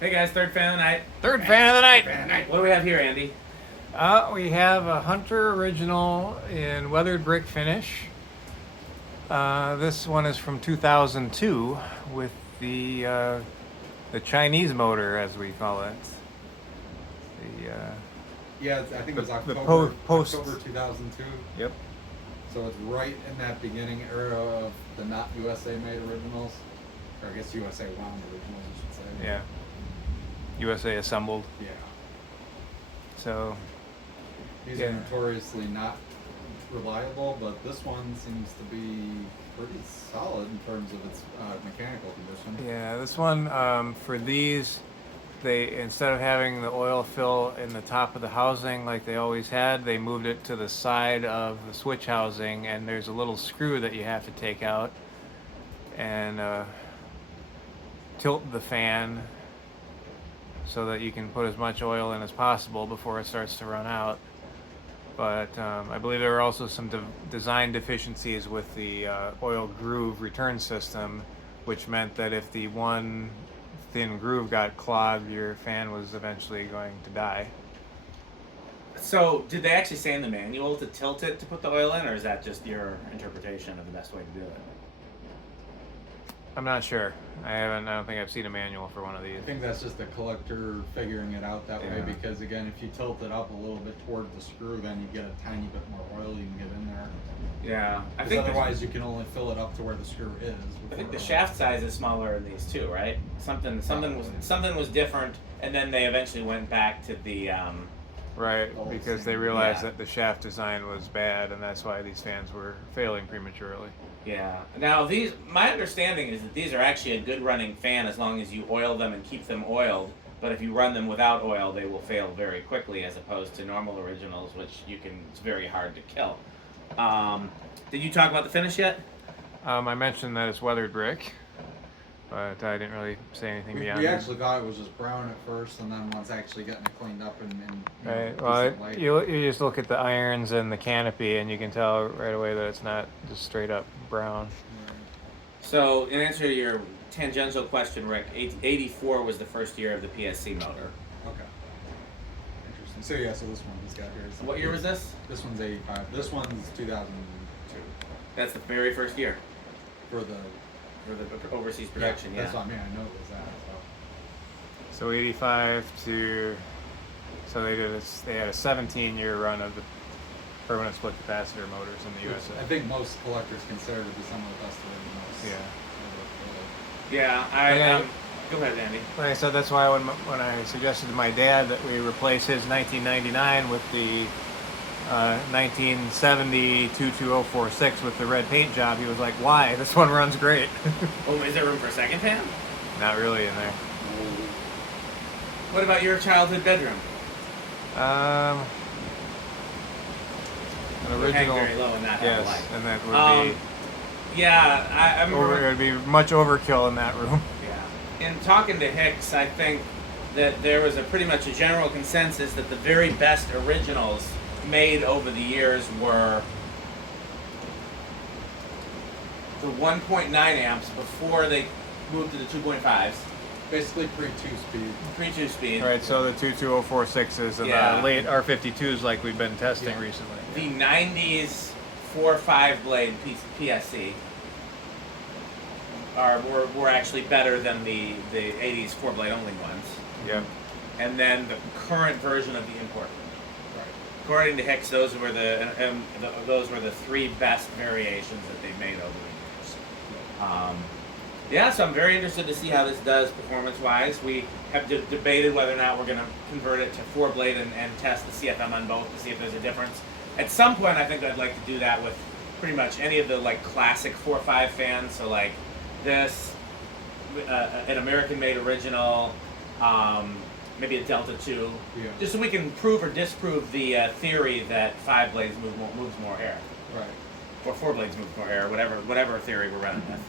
Hey guys, third fan of the night. Third fan of the night. Fan of the night. What do we have here, Andy? We have a Hunter original in weathered brick finish. This one is from 2002 with the Chinese motor, as we call it. The Yeah, I think it was the October, post. October 2002. Yep. So it's right in that beginning era of the not USA made originals, or I guess USA wound originals, I should say. Yeah. USA assembled. Yeah. So These Yeah. are notoriously not reliable, but this one seems to be pretty solid in terms of its mechanical condition. yeah, this one for these, they instead of having the oil fill in the top of the housing like they always had, they moved it to the side of the switch housing, and there's a little screw that you have to take out and tilt the fan so that you can put as much oil in as possible before it starts to run out. But I believe there were also some design deficiencies with the oil groove return system, which meant that if the one thin groove got clogged, your fan was eventually going to die. So, did they actually say in the manual to tilt it to put the oil in, or is that just your interpretation of the best way to do it? I'm not sure. I don't think I've seen a manual for one of these. I think that's just the collector figuring it out that way, Yeah. because again, if you tilt it up a little bit toward the screw, then you get a tiny bit more oil you can get in there. Yeah, I Because think otherwise you can only fill it up to where the screw is. I think the before- shaft size is smaller in these too, right? Something was different, and then they eventually went back to the. Right, Oh, because same. they realized Yeah. that the shaft design was bad, and that's why these fans were failing prematurely. Yeah. Now these, my understanding is that these are actually a good running fan as long as you oil them and keep them oiled. But if you run them without oil, they will fail very quickly, as opposed to normal originals, which it's very hard to kill. Did you talk about the finish yet? I mentioned that it's weathered brick, but I didn't really say anything We beyond that. actually thought it was just brown at first, and then once actually getting it cleaned up and Right. Well, decent light. you just look at the irons and the canopy, and you can tell right away that it's not just straight up brown. So, in answer to your tangential question, Rick, 84 was the first year of the PSC motor. Okay. Interesting. So yeah, so this one he's got here is. What year was this? This one's 85. This one's 2002 That's the very first year for the for the overseas production. Yeah. That's what I mean. I know it was that. So 85 to, so they had a 17-year run of the permanent split capacitor motors in the USA. I think most collectors consider it to be some of the best originals. Yeah. Yeah. Go ahead, Andy. Like I said, that's why when I suggested to my dad that we replace his 1999 with the 1970 22046 with the red paint job, he was like, "Why? This one runs great." Oh, is there room for a second fan? Not really in there. What about your childhood bedroom? An It would original, hang very low and not have a yes, light. and that would Um, Yeah, I it remember. would be much overkill in that room. Yeah. In talking to Hicks, I think that there was pretty much a general consensus that the very best originals made over the years were the 1.9 amps before they moved to the 2.5s, Basically pre-2 speed. 3.2 speed. Right, so the 22046s and Yeah. the late R52s like we've been testing Yeah. recently. The 90s 4-5 blade PSC were actually better than the 80s 4 blade only ones. Yeah. And then the current version of the import. Right. According to Hicks, those were the three best variations that they've made over the years. Yeah, so I'm very interested to see how this does performance-wise. We have debated whether or not we're going to convert it to 4 blade and test the CFM on both to see if there's a difference. At some point, I think I'd like to do that with pretty much any of the like classic 4.5 fans. So like this, an American-made original, maybe a Delta 2, Yeah. just so we can prove or disprove the theory that 5 blades moves more air, Right. or 4 blades move more air, whatever theory we're running with.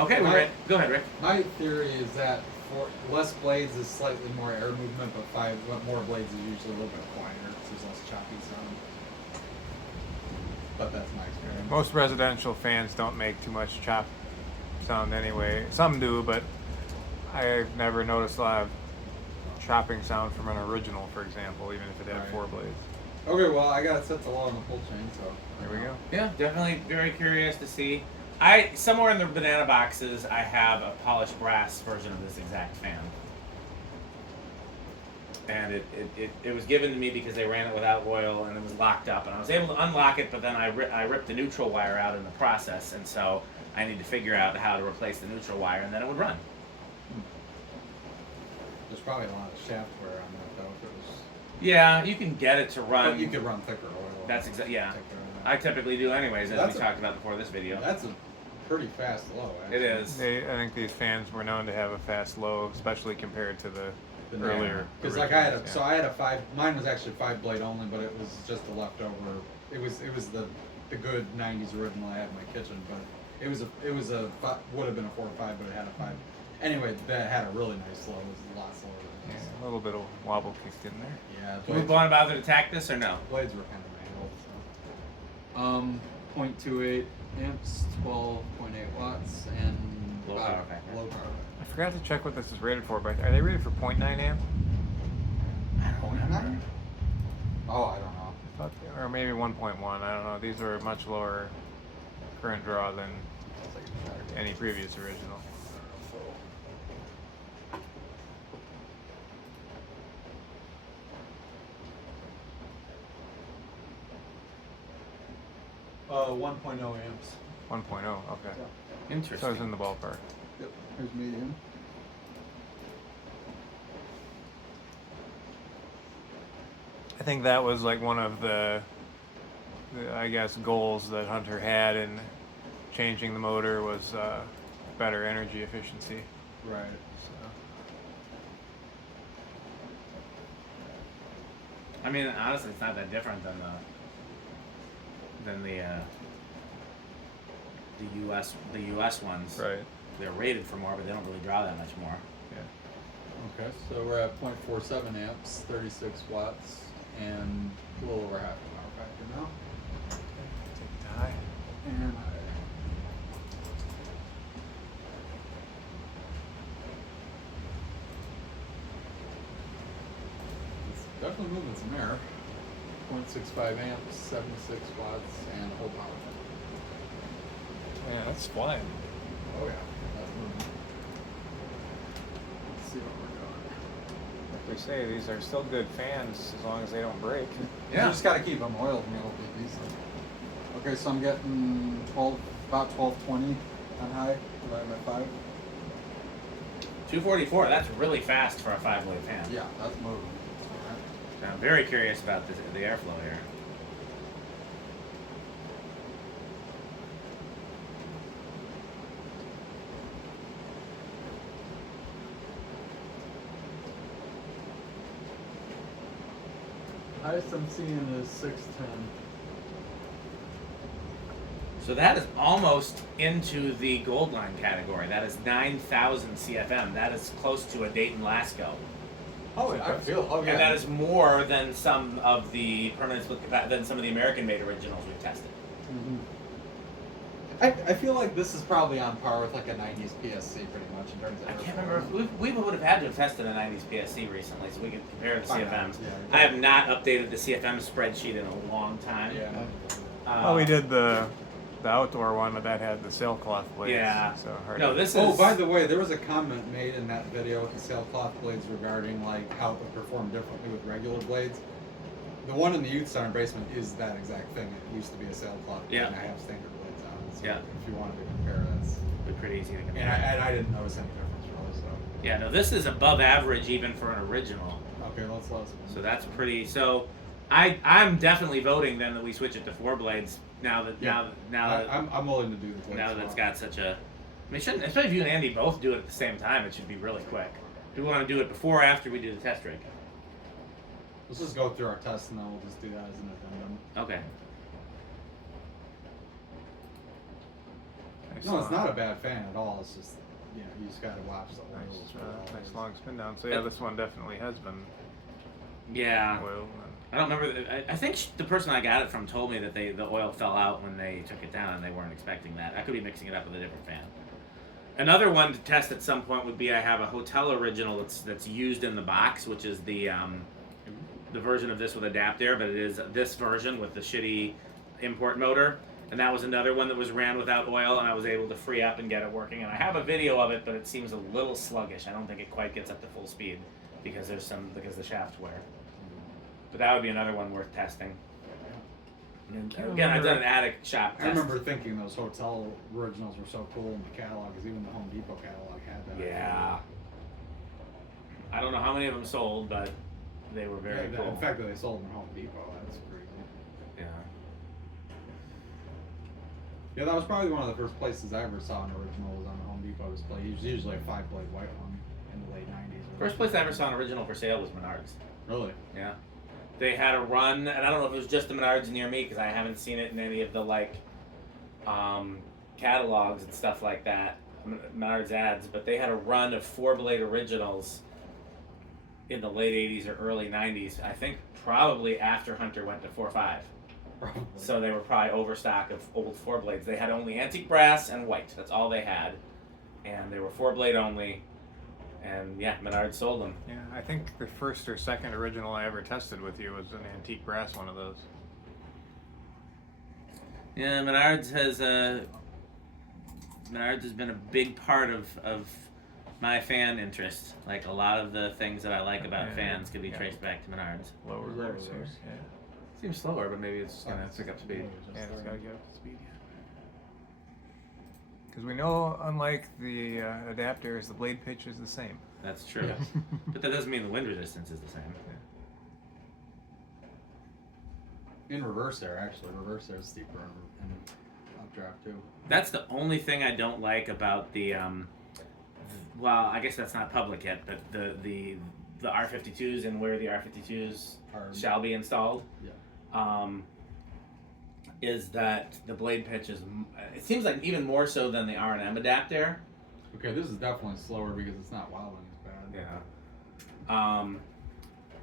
Okay, we're My- ready. Go ahead, Rick. My theory is that for less blades is slightly more air movement, but more blades is usually a little bit quieter because there's less choppy sound. But that's my experience. Most residential fans don't make too much chop sound anyway. Some do, but I've never noticed a lot of chopping sound from an original, for example, even if it had Right. 4 blades. Okay, well, I got it set to low on the pull chain, so There we go. Yeah, definitely very curious to see. Somewhere in the banana boxes, I have a polished brass version of this exact fan. And it was given to me because they ran it without oil and it was locked up. And I was able to unlock it, but then I ripped the neutral wire out in the process. And so I need to figure out how to replace the neutral wire and then it would run. there's probably a lot of shaft wear on that though. If it was, Yeah, you can get it to run. but you could run thicker oil. That's exactly, yeah. Thicker on I that. typically do anyways, as That's we talked about before this video. That's a pretty fast low. Actually. It is. I think these fans were known to have a fast low, especially compared to the earlier. Because like I had a, originals, so I had a 5. Mine was actually 5 blade only, but it was just a leftover. It was the good '90s original I had in my kitchen, but it was would have been a 4 or 5, but it had a 5. Anyway, that had a really nice slow. It was a lot slower than this. Yeah, a little bit of wobble kicked in there. Yeah, Can we bother to attack this or no? blades were kind of mangled. So. 0.28 amps, 12.8 watts, and Low power factor. Low power I forgot to check what this is rated for, but are they rated for 0.9 amp? factor. Oh, I don't know. I thought or maybe 1.1. I don't know. These are much lower current draw than It's like a shot. any previous original. 1.0 amps. 1.0. Okay. So Interesting. it's in the ballpark. Yep. Here's medium. I think that was like one of the I guess goals that Hunter had in changing the motor was better energy efficiency. Right. So, I mean, honestly, it's not that different than the US ones. right. They're rated for more, but they don't really draw that much more. Yeah. Okay, so we're at 0.47 amps, 36 watts, and a little over half a power factor now. Take it to high. And it's definitely moving some air. 0.65 amps, 76 watts, and whole power factor. Yeah, that's flying. Oh yeah, that's moving. Let's see what we're doing. Like we say, these are still good fans as long as they don't break. You just gotta keep them oiled and it'll be decent. Okay, so I'm getting about 1220 on high, divided by 5. 244. That's really fast for a 5-blade fan. Yeah, that's moving. Alright. I'm very curious about the airflow here. Highest I'm seeing is 610. So that is almost into the gold line category. That is 9,000 CFM. That is close to a Dayton Lasco. Oh, I feel. Oh, yeah. And that is more than some of the permanent split than some of the American-made originals we've tested. Mm-hmm. I feel like this is probably on par with like a 90s PSC pretty much in terms of. I can't remember. We would have had to have tested a 90s PSC recently, so we could compare the Find out, CFMs. yeah. I have not updated the CFM spreadsheet in a long time. Yeah. Well, we did the outdoor one, but that had the sailcloth blades. Yeah. So hard No, to- this Oh, is. by the way, there was a comment made in that video with the sailcloth blades regarding like how it would perform differently with regular blades. The one in the youth center basement is that exact thing. It used to be a sailcloth blade, Yeah. and I have standard blades on it. So Yeah. if you wanted to compare, that's. Be pretty easy to compare. And I didn't notice any difference really. So Yeah, no, this is above average even for an original. okay, let's. So that's pretty. So I'm definitely voting then that we switch it to 4 blades now that Yeah. now that I'm willing to do the blades. now that it's swap. got such a. I mean, shouldn't, especially if you and Andy both do it at the same time, it should be really quick. Do we want to do it before or after we do the test rig? Let's just go through our test and then we'll just do that as an addendum. Okay. Nice No, it's long- not a bad fan at all. It's just you just gotta watch the oils. Nice long spin down. So yeah, this one definitely has been Yeah. oiled. I don't remember. I think the person I got it from told me that the oil fell out when they took it down and they weren't expecting that. I could be mixing it up with a different fan. Another one to test at some point would be I have a hotel original that's used in the box, which is the version of this with adapter, but it is this version with the shitty import motor. And that was another one that was ran without oil, and I was able to free up and get it working. And I have a video of it, but it seems a little sluggish. I don't think it quite gets up to full speed because the shaft's wear. But that would be another one worth testing. And again, I've done an attic shop test. I remember thinking those hotel originals were so cool in the catalog, because even the Home Depot catalog had that. Yeah. I don't know how many of them sold, but they were very cool. In fact, that they sold them in Home Depot, that's crazy. Yeah. Yeah, that was probably one of the first places I ever saw an original was on the Home Depot display. It was usually a 5-blade white one in the late 90s. First place I ever saw an original for sale was Menards. Really? Yeah. They had a run, and I don't know if it was just the Menards near me, because I haven't seen it in any of the, catalogs and stuff like that, Menards ads, but they had a run of 4-blade originals in the late 80s or early 90s. I think probably after Hunter went to 4.5. Probably. So they were probably overstock of old 4-blades. They had only antique brass and white. That's all they had. And they were 4-blade only. And yeah, Menards sold them. Yeah, I think the first or second original I ever tested with you was an antique brass one of those. Yeah, Menards has been a big part of my fan interest. Like a lot of the things that I like about fans can be traced back to Menards. Low reverse here. Yeah. Seems slower, but maybe it's gonna pick up speed. Yeah, it's gotta get up to speed. Because we know, unlike the adapters, the blade pitch is the same. That's true. But that doesn't mean the wind resistance is the same. In reverse air, actually. Reverse air is steeper in updraft, too. That's the only thing I don't like about the, well, I guess that's not public yet, but the R52s and where the R52s shall be installed. Yeah. Is that the blade pitch is, it seems like even more so than the R&M adapter. Okay, this is definitely slower because it's not wilding as bad. Yeah.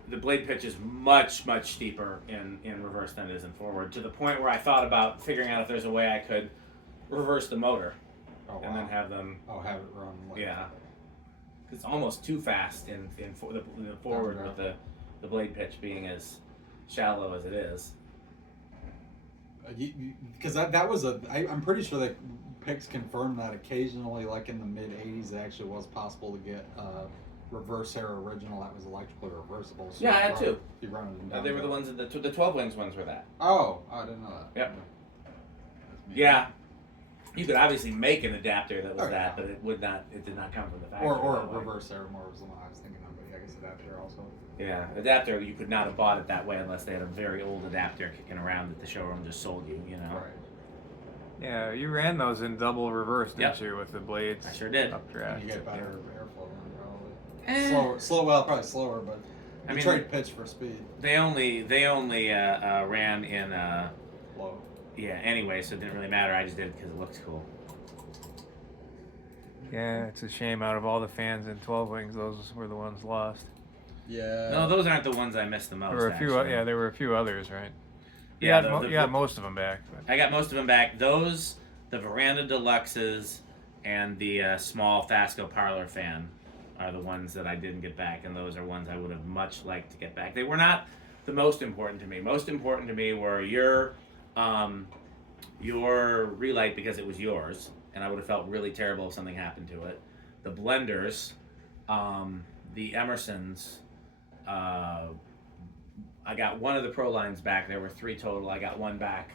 The blade pitch is much steeper in reverse than it is in forward, to the point where I thought about figuring out if there's a way I could reverse the motor and then have them. Oh, have it run. Yeah. It's almost too fast in the forward with the blade pitch being as shallow as it is. Because that was I'm pretty sure that Pix confirmed that occasionally, like in the mid 80s, it actually was possible to get reverse air original that was electrically reversible. So yeah, I had two. You run it down. They were the ones that the 12 wings ones were that. Oh, I didn't know that. Yep. Yeah. You could obviously make an adapter that was that, but it did not come from the factory. Or reverse air more was the one I was thinking of, but yeah, I guess adapter also. Yeah, adapter, you could not have bought it that way unless they had a very old adapter kicking around that the showroom just sold you, you know? Right. Yeah, you ran those in double reverse, didn't you, with the blades? I sure did. Updraft. You get better airflow then, probably. Well, probably slower, but you trade pitch for speed. They only ran in low. Yeah, anyway, so it didn't really matter. I just did it because it looks cool. Yeah, it's a shame. Out of all the fans in 12 wings, those were the ones lost. Yeah. No, those aren't the ones I missed the most. There were a few. Actually. Yeah, there were a few others, right? Yeah, you got most of them back. But. I got most of them back. Those, the Veranda Deluxes, and the small Fasco Parlor fan are the ones that I didn't get back, and those are ones I would have much liked to get back. They were not the most important to me. Most important to me were your relight, because it was yours, and I would have felt really terrible if something happened to it. The blenders, the Emersons. I got one of the Pro lines back. There were 3 total. I got one back.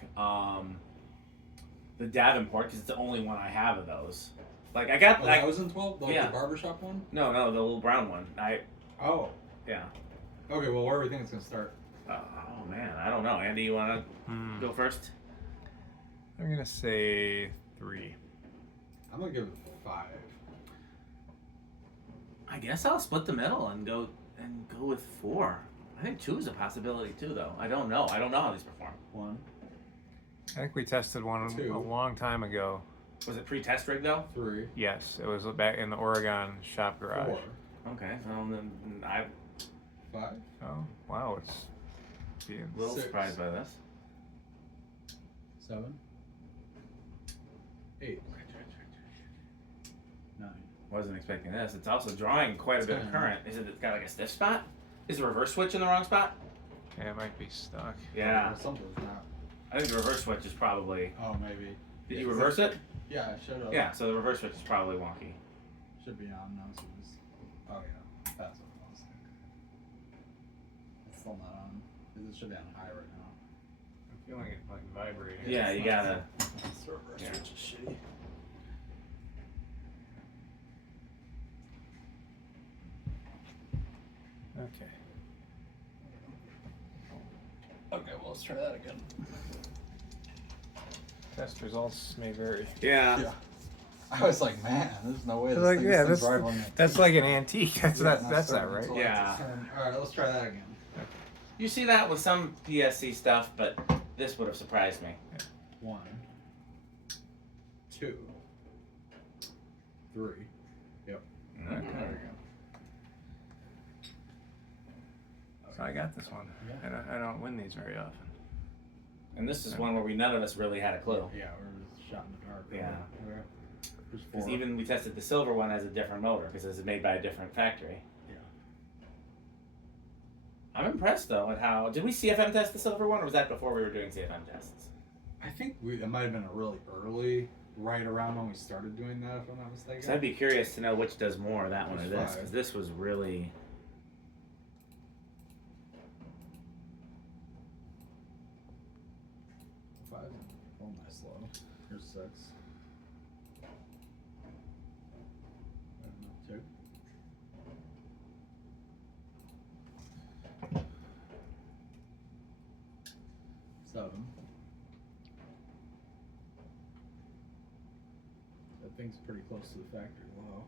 The Davenport, because it's the only one I have of those. Like I got. that was in 12. Yeah. The barbershop one. No, the little brown one. Oh. Yeah. Okay. Well, where do we think it's gonna start? Oh man, I don't know. Andy, you wanna go first? I'm gonna say 3. I'm gonna give it 5. I guess I'll split the middle and go with 4. I think 2 is a possibility too, though. I don't know. I don't know how these perform. 1. I think we tested one 2. a long time ago. Was it pre-test rig though? 3. Yes, it was back in the Oregon shop garage. 4. Okay, well then I'm 5. Oh, wow, it's being a little 6. surprised by this. 7. 8. Wasn't expecting this. It's also drawing quite a bit of kinda current. Is it got like a stiff spot? Is the reverse switch in the wrong spot? Yeah, it might be stuck. Yeah. Something's not. I think the reverse switch is probably. Oh, maybe. Did you reverse it? Yeah, I should have. Yeah, so the reverse switch is probably wonky. Should be on now. So just. Oh yeah, that's what it was. It's still not on. It should be on high right now. I'm feeling it like vibrating. Yeah, you gotta. Server Yeah. switch is shitty. Okay. Okay, well let's try that again. Test results may vary. Yeah. I was like, man, there's no way this Like, thing yeah, is that's rivaling it. that's like an antique. That's Yeah, that's that, starting right? to Yeah. turn. All right, let's try that again. You see that with some PSC stuff, but this would have surprised me. 1, 2, 3. Yep. Okay. There we go. So I got this one. Yeah. I don't win these very often. And this is one where none of us really had a clue. Yeah, we're just shot in the dark. Yeah. Okay. There's Because 4. even we tested the silver one as a different motor because it's made by a different factory. Yeah. I'm impressed though at how. Did we CFM test the silver one, or was that before we were doing CFM tests? I think it might have been a really early, right around when we started doing that, if I'm not mistaken. So I'd be curious to know which does more, that one or Which this, five? because this was really. Five. Oh, nice low. Here's 6. Two. Seven. That thing's pretty close to the factory low.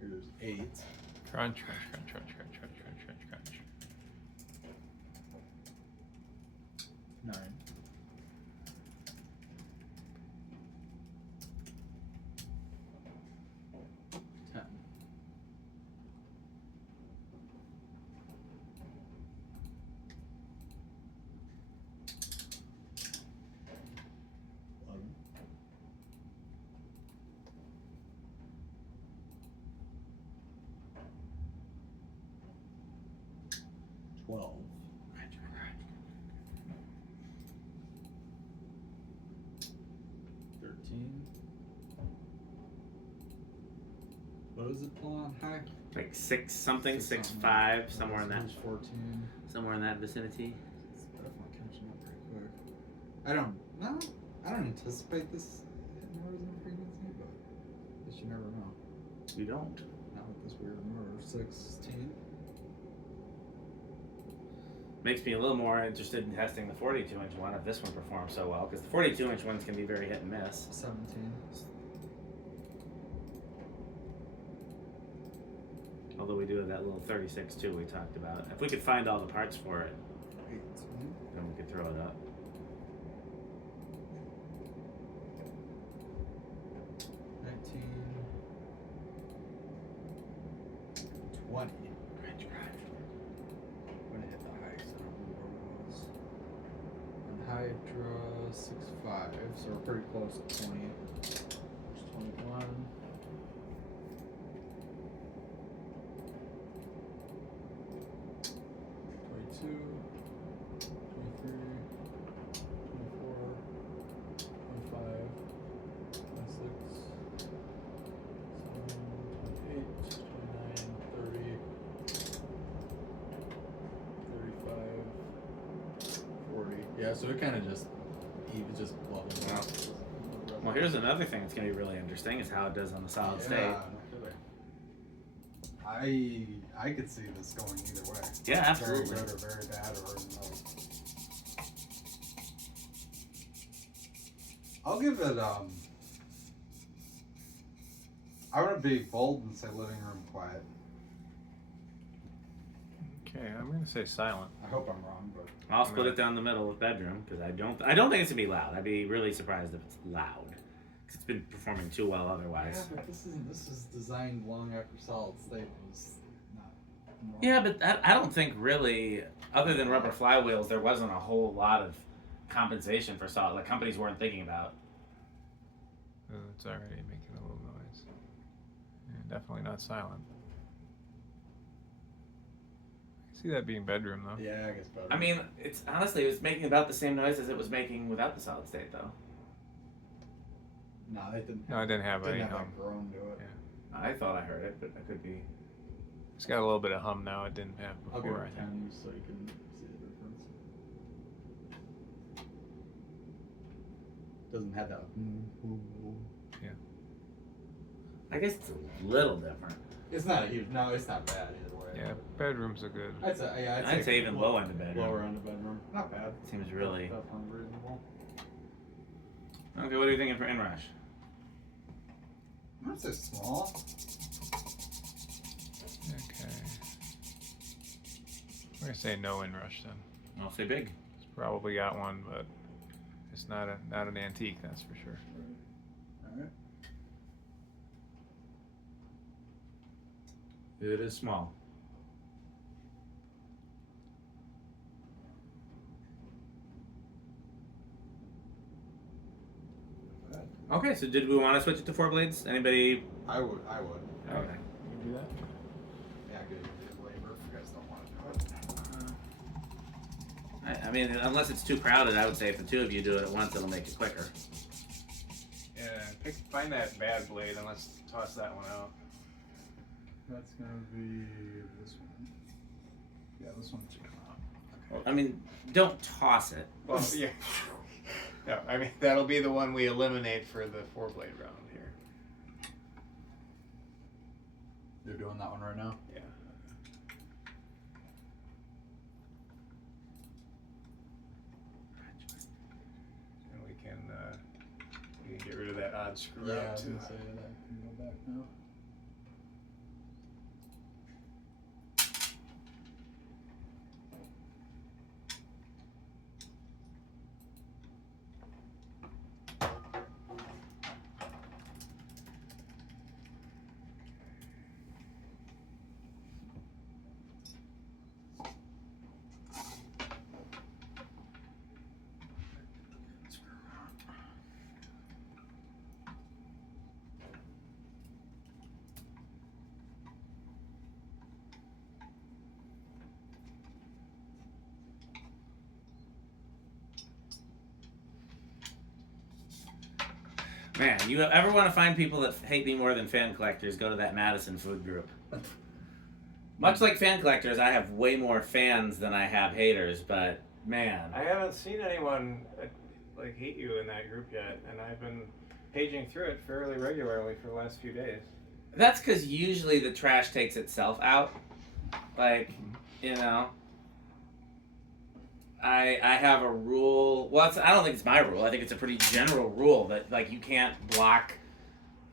Here's 8. Crunch, crunch, crunch, crunch, crunch, crunch, crunch, crunch, crunch. 9. 10. 11. 12. 13. What is it pull on high? Like 6 something, 6 something. 5, somewhere in that, Here's 14. somewhere in that vicinity. It's definitely catching up pretty quick. I don't anticipate this hitting more than frequency, but I guess you never know. You don't. Not with this weird motor. 16. Makes me a little more interested in testing the 42-inch one if this one performs so well, because the 42-inch ones can be very hit and miss. 17. Although we do have that little 36 too we talked about. If we could find all the parts for it, 18. then we could throw it up. 19. 20. I'm gonna hit the high 'cause I don't remember what it was. And Hydra 6.5, so we're pretty close to 20. There's 21. 22, 23, 24, 25, 26, 28, 29, 30, 35, 40. Yeah, so it kind of just levels Yeah. out. Well, here's another thing that's going to be really interesting is how it does on the solid state. no kidding. I could see this going either way. Yeah, absolutely. Very good or very bad or no. I'll give it I want to be bold and say living room quiet. Okay, I'm gonna say silent. I hope I'm wrong, but I'll split it down the middle of the bedroom because I don't think it's going to be loud. I'd be really surprised if it's loud. 'Cause it's been performing too well otherwise. yeah, but this is designed long after solid state was not. normal. Yeah, but I don't think really, other than rubber flywheels, there wasn't a whole lot of compensation for solid. Like companies weren't thinking about. It's already making a little noise. Yeah, definitely not silent. I see that being bedroom though. Yeah, I guess better. I mean, it's honestly, it was making about the same noise as it was making without the solid state, though. No, it didn't. No, it didn't have any Didn't have hum. a groan to it. Yeah. I thought I heard it, but I could be. It's got a little bit of hum now. It didn't have I'll give before. it I think. 10 so you can see the difference. Doesn't have that. I guess it's a little different. It's not a huge. No, it's not bad either way. Yeah, bedroom's a good. I'd say. Yeah, I'd say even low end of bedroom. Lower end of bedroom. Not bad. Seems really. Definitely reasonable. Okay, what are you thinking for inrush? Not so small. Okay. We're gonna say no inrush then. I'll say big. It's probably got one, but it's not an antique, that's for sure. All right. It is small. Okay, so did we want to switch it to 4 blades? Anybody? I would. Okay. You do that? Yeah, good. Labor if you guys don't want to do it. I mean, unless it's too crowded, I would say if the two of you do it at once, it'll make it quicker. Yeah, find that bad blade and let's toss that one out. That's gonna be this one. Yeah, this one's gonna come out. Well, I mean, don't toss it. Well, yeah. No, I mean that'll be the one we eliminate for the 4-blade round here. You're doing that one right now? Yeah. And we can get rid of that odd screw out too. Say that. I can go back now. Man, you ever want to find people that hate me more than fan collectors, go to that Madison food group. Much like fan collectors, I have way more fans than I have haters, but man. I haven't seen anyone like hate you in that group yet, and I've been paging through it fairly regularly for the last few days. That's because usually the trash takes itself out. Like, you know. I have a rule. Well, I don't think it's my rule. I think it's a pretty general rule that like you can't block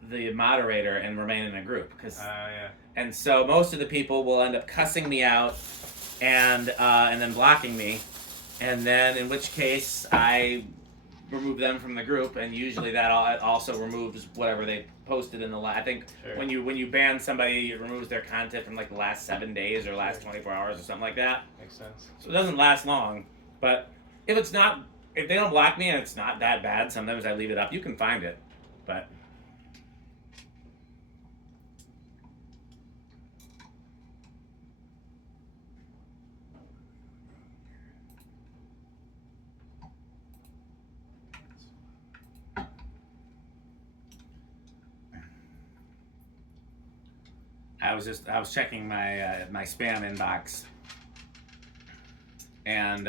the moderator and remain in a group Yeah. And so most of the people will end up cussing me out and then blocking me, and then in which case I remove them from the group, and usually that also removes whatever they posted in the I think Sure. when you ban somebody, it removes their content from like the last 7 days or last 24 hours or something like that. Makes sense. So it doesn't last long. But if they don't block me and it's not that bad, sometimes I leave it up. You can find it, but. I was checking my my spam inbox, and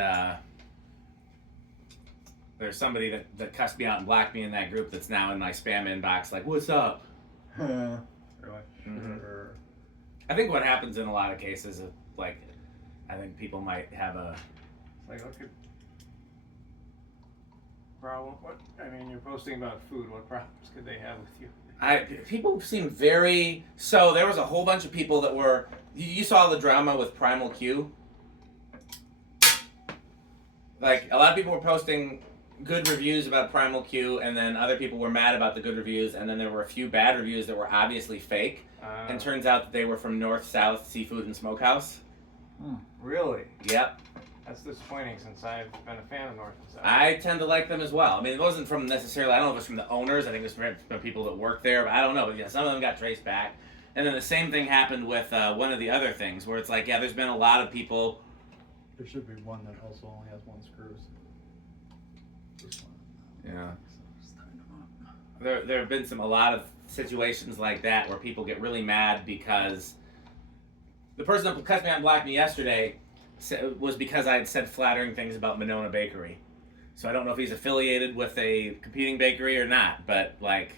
there's somebody that cussed me out and blocked me in that group that's now in my spam inbox. Like, what's up? Really? Mm-hmm. I think what happens in a lot of cases is like, I think people might have a. Like, look at problem. What? I mean, you're posting about food. What problems could they have with you? People seem very. So there was a whole bunch of people that were. You saw the drama with Primal Q. Like, a lot of people were posting good reviews about Primal Q, and then other people were mad about the good reviews, and then there were a few bad reviews that were obviously fake. And turns out that they were from North South Seafood and Smokehouse. Really? Yep. That's disappointing since I've been a fan of North and South. I tend to like them as well. I mean, it wasn't from necessarily, I don't know if it's from the owners, I think it's from people that work there, but I don't know. But yeah, some of them got traced back. And then the same thing happened with one of the other things where it's like, yeah, there's been a lot of people. There should be one that also only has one screw. This one. Yeah. So just tighten them up. There have been a lot of situations like that where people get really mad because the person that cut me out and blocked me yesterday was because I had said flattering things about Monona Bakery. So I don't know if he's affiliated with a competing bakery or not, but like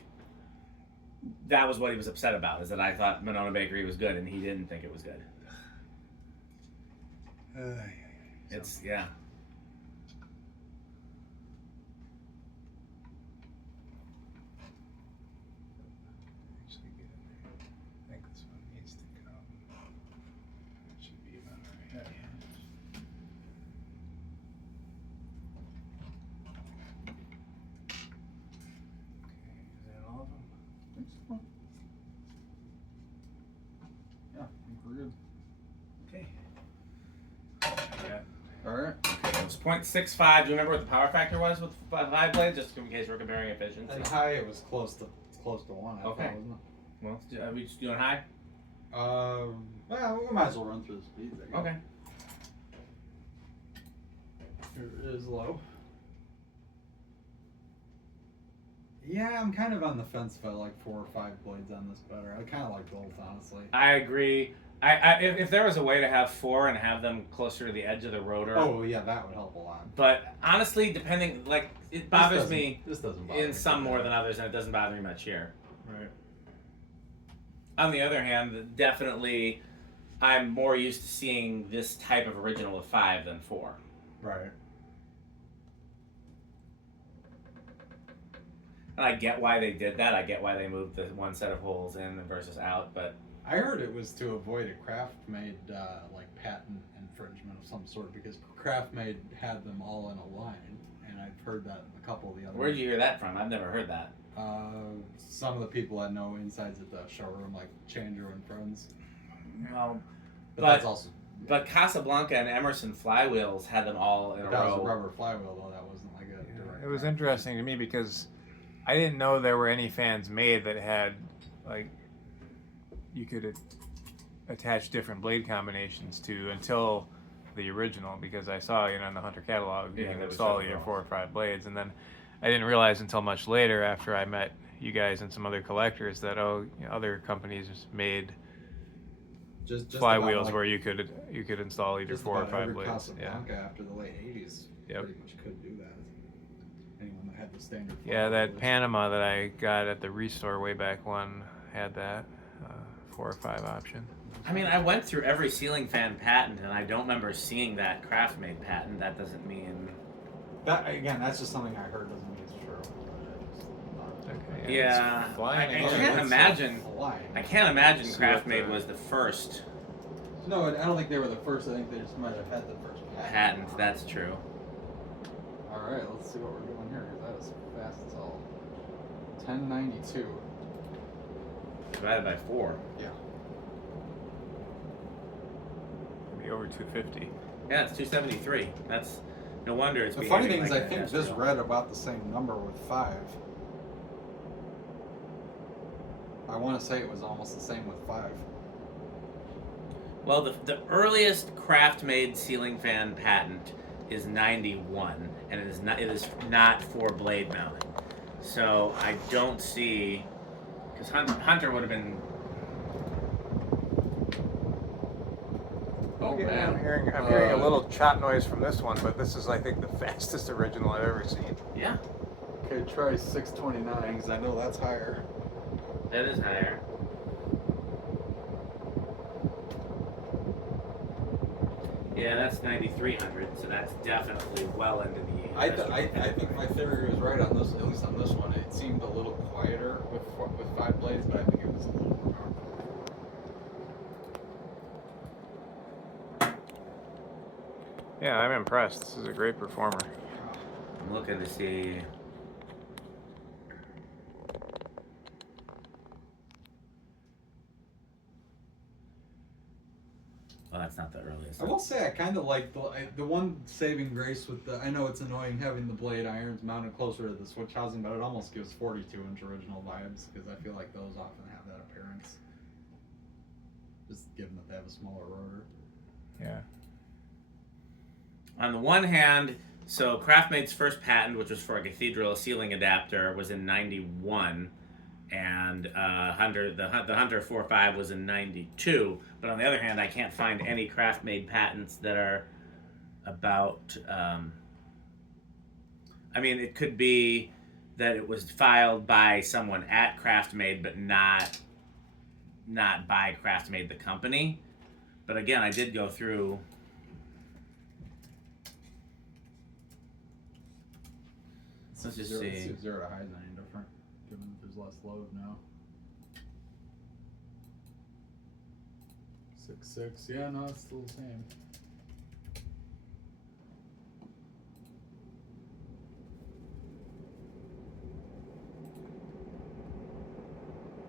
that was what he was upset about, is that I thought Monona Bakery was good and he didn't think it was good. It's yeah. Actually get in there. I think this one needs to come. It should be about right. Okay, is that all of them? I think so. Yeah, I think we're good. Okay. All right. It was 0.65. Do you remember what the power factor was with 5 blades? Just in case we're comparing efficiency. And high, it was close to 1. I Okay. thought, wasn't Well, are we just doing high? it? Well, we might as well run through the speeds. I guess. Okay. Here it is low. Yeah, I'm kind of on the fence if I like 4 or 5 blades on this better. I kind of like both, honestly. I agree. If there was a way to have 4 and have them closer to the edge of the rotor. Oh yeah, that would help a lot. But honestly, depending, like, it bothers me This doesn't bother me in some too more bad. than others, and it doesn't bother me much here. Right. On the other hand, definitely, I'm more used to seeing this type of original with 5 than 4. Right. And I get why they did that. I get why they moved the one set of holes in versus out, but I heard it was to avoid a Craft-made like patent infringement of some sort because Craft-made had them all in a line, and I've heard that a couple of the other. where'd you hear that from? I've never heard that. Some of the people that know insides at the showroom, like Chandru and friends. Well, But that's also. But Casablanca and Emerson flywheels had them all in a That was row. a rubber flywheel though. That wasn't like a direct. It was Craft. interesting to me because I didn't know there were any fans made that had like you could attach different blade combinations to until the original, because I saw in the Hunter catalog you Yeah, can there was install several. your 4 or 5 blades, and then I didn't realize until much later after I met you guys and some other collectors that other companies made Just flywheels about, like, where you could install either just 4 or about 5 every blades. Casablanca after the late '80s Yep. pretty much could do that. Anyone that had the standard. Yeah, flywheel that was- Panama that I got at the restore way back when had that 4 or 5 option. I mean, I went through every ceiling fan patent, and I don't remember seeing that Craft-made patent. That doesn't mean. That again, that's just something I heard. Doesn't mean it's true. Okay, Yeah, it's flying I again. can't It's imagine. a lie. I can't imagine See what Craft-made the- was the first No, I don't think they were the first. I think they just might have had the first patent. That's true. All right, let's see what we're doing here. That is fast as all. 1092. Divided by 4. Yeah. Maybe over 250. Yeah, it's 273. That's no wonder it's. The funny behaving thing is, like I an think this industrial. read about the same number with 5. I want to say it was almost the same with 5. Well, the earliest Craft-made ceiling fan patent is 91, and it is not for blade mounting. So I don't see, because Hunter would have been. Oh Yeah, man! I'm hearing a little chop noise from this one, but this is, I think, the fastest original I've ever seen. Yeah, Okay, try 629 because I know that's higher. that is higher. Yeah, that's 9,300, so that's definitely well into the. I think my theory was right on this, at least on this one. It seemed a little quieter with 5 blades, but I think it was a little more powerful. Yeah, I'm impressed. This is a great performer. I'm looking to see. Well, that's not the earliest. I will say I kind of like the one saving grace with the. I know it's annoying having the blade irons mounted closer to the switch housing, but it almost gives 42-inch original vibes because I feel like those often have that appearance. Just given that they have a smaller rotor. Yeah. On the one hand, so Craftmade's first patent, which was for a cathedral ceiling adapter, was in '91, and the Hunter 4.5 was in '92. But on the other hand, I can't find any Craftmade patents that are about. I mean, it could be that it was filed by someone at Craftmade, but not by Craftmade the company. But again, I did go through. Let's just Let's see. see if 0 to high is any different, given that there's less load now. 6.6, yeah, no, it's still the same.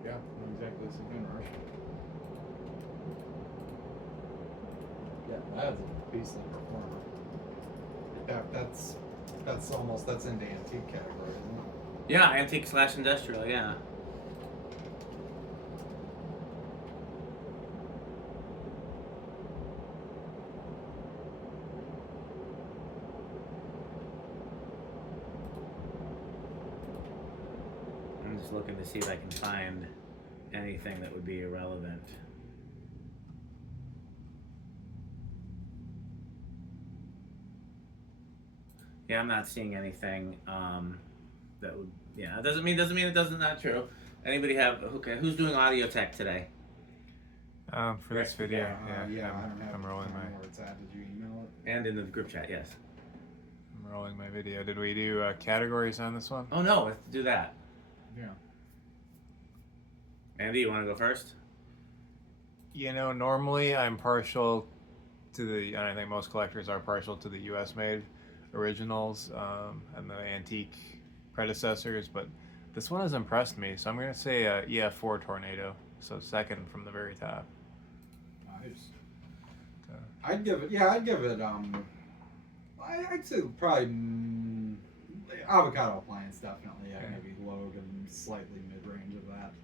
Yeah, not exactly the same rush. Yeah, that's a piece of performer. That's into antique category, isn't it? Yeah, antique / industrial, yeah. I'm just looking to see if I can find anything that would be irrelevant. Yeah, I'm not seeing anything that would. Yeah, it doesn't mean it doesn't not true. Anybody have okay? Who's doing audio tech today? For this video, Yeah, I don't have I'm rolling I don't my know where it's at. Did you email it? And in the group chat, yes. I'm rolling my video. Did we do categories on this one? Oh no, let's do that. Yeah. Andy, you want to go first? You know, normally I'm partial to the, and I think most collectors are partial to the U.S. made originals and the antique predecessors, but this one has impressed me, so I'm going to say EF4 Tornado, so second from the very top. Nice. So, I'd give it. I'd say probably avocado appliance definitely. Yeah, Okay. maybe Logan, slightly mid range of that.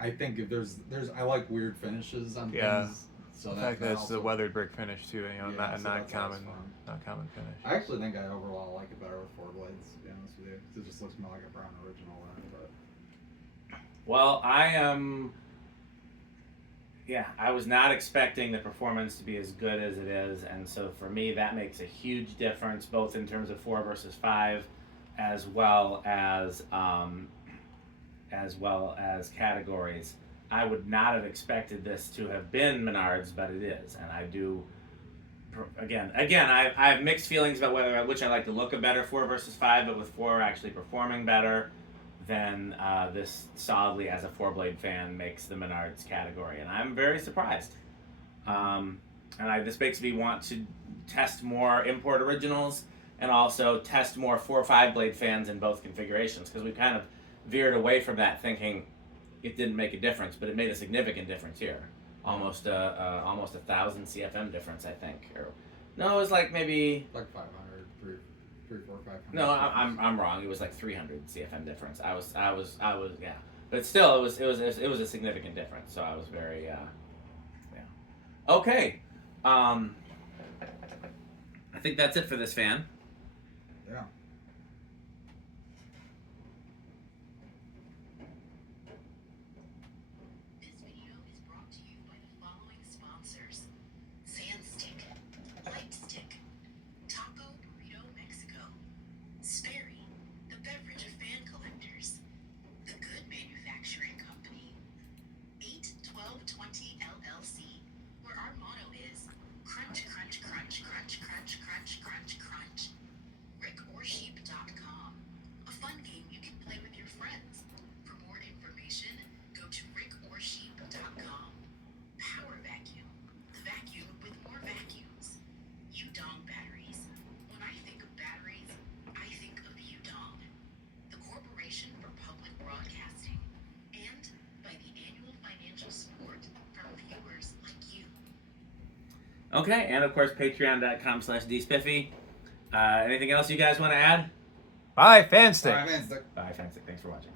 I think if there's I like weird finishes on Yeah. things. So in that fact, that's also, the weathered brick finish too. You know, Yeah, not so not that's common, fun. not common finish. I actually think I overall like it better with 4 blades. To be honest with you, 'cause it just looks more like a brown original then. But Well, I am. Yeah, I was not expecting the performance to be as good as it is, and so for me, that makes a huge difference, both in terms of 4 versus 5, as well as categories. I would not have expected this to have been Menards, but it is, and I do. Again, I have mixed feelings about which I like the look of better, 4 versus 5, but with 4 actually performing better, then this solidly, as a 4-blade fan, makes the Menards category, and I'm very surprised. This makes me want to test more import originals and also test more 4 or 5-blade fans in both configurations, because we kind of veered away from that thinking it didn't make a difference, but it made a significant difference here. Almost 1,000 CFM difference, I think. Or no, it was like maybe. like 500, 3, 4, 500. No, I'm wrong. It was like 300 CFM difference. I was yeah, but still, it was a significant difference. So I was very yeah. Okay, I think that's it for this fan. Yeah. This video is brought to you by the following sponsors: Sandstick, Lightstick, Taco Burrito Mexico, Sperry, the beverage of fan collectors, The Good Manufacturing Company, 81220 LLC, where our motto is crunch, crunch, crunch, crunch, crunch, crunch, crunch, crunch. RickOrSheep.com, a fun game you can play with your friends. For more information, go to RickOrSheep.com. Power Vacuum, the Okay, and of course, patreon.com/dspiffy. Anything else you guys want to add? Bye, Fanstick. All right, man. Bye, Fantastic. Thanks for watching.